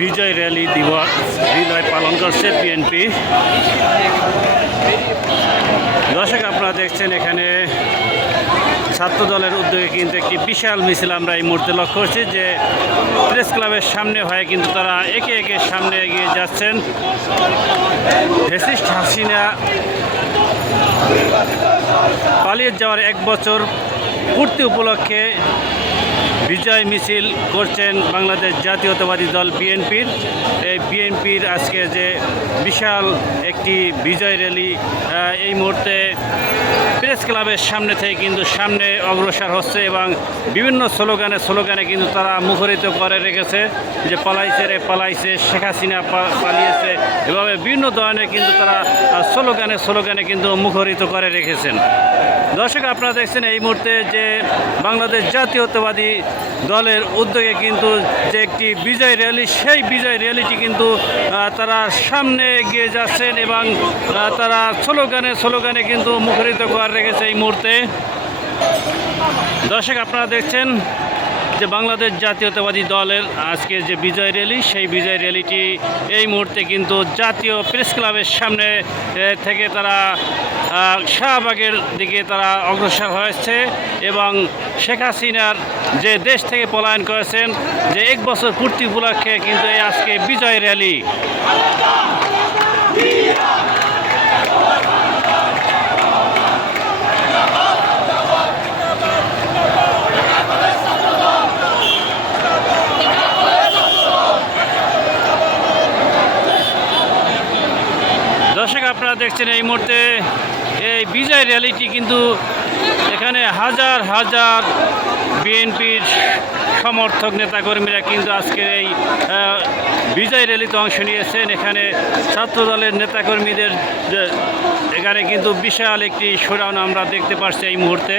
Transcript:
বিজয় rally দিবস হৃদয় পালন করছে বিএনপি। দর্শক, আপনারা দেখছেন এখানে ছাত্র দলের উদ্যোগে কিন্তু একটি বিশাল মিছিল আমরা এই মুহূর্তে লক্ষ্য করছি, যে প্রেস ক্লাবের সামনে হয়ে কিন্তু তারা একে একে সামনে এগিয়ে যাচ্ছেন। ফ্যাসিস্ট হাসিনা পালিয়ে যাওয়ার 1 বছর পূর্তি উপলক্ষে বিজয় মিছিল করছেন বাংলাদেশ জাতীয়তাবাদী দল বিএনপির। এই বিএনপির আজকে যে বিশাল একটি বিজয় র্যালি এই মুহূর্তে প্রেস ক্লাবের সামনে থেকে কিন্তু সামনে অগ্রসর হচ্ছে এবং বিভিন্ন স্লোগানে কিন্তু তারা মুখরিত করে রেখেছে, যে পালাইছে রে পালাইছে, শেখ হাসিনা পালিয়েছে, এভাবে বিভিন্ন ধরনের কিন্তু তারা স্লোগানে কিন্তু মুখরিত করে রেখেছেন। দর্শক, আপনারা দেখছেন এই মুহূর্তে যে বাংলাদেশ জাতীয়তাবাদী দলের উদ্যোগে কিন্তু যে একটি বিজয় র্যালি, সেই বিজয় র্যালিটি কিন্তু তারা সামনে এগিয়ে যাচ্ছেন এবং তারা স্লোগানে কিন্তু মুখরিত করে রেখেছে এই মুহূর্তে। দর্শক, আপনারা দেখছেন যে বাংলাদেশ জাতীয়তাবাদী দলের আজকে যে বিজয় র্যালি, সেই বিজয় র্যালিটি এই মুহূর্তে কিন্তু জাতীয় প্রেস ক্লাবের সামনে থেকে তারা শাহবাগের দিকে তারা অগ্রসর হয়েছে এবং শেখ হাসিনার যে দেশ থেকে পলায়ন করেছেন, যে 1 বছর পূর্তি উপলক্ষে কিন্তু এই আজকে বিজয় র্যালি। দর্শক, আপনারা দেখছেন এই মুহূর্তে এই বিজয় র্যালিটি কিন্তু এখানে হাজার হাজার বিএনপির সমর্থক নেতাকর্মীরা কিন্তু আজকের এই বিজয় র্যালিতে অংশ নিয়েছেন। এখানে ছাত্র দলের নেতাকর্মীদের এখানে কিন্তু বিশাল একটি শোডাউন আমরা দেখতে পাচ্ছি এই মুহূর্তে।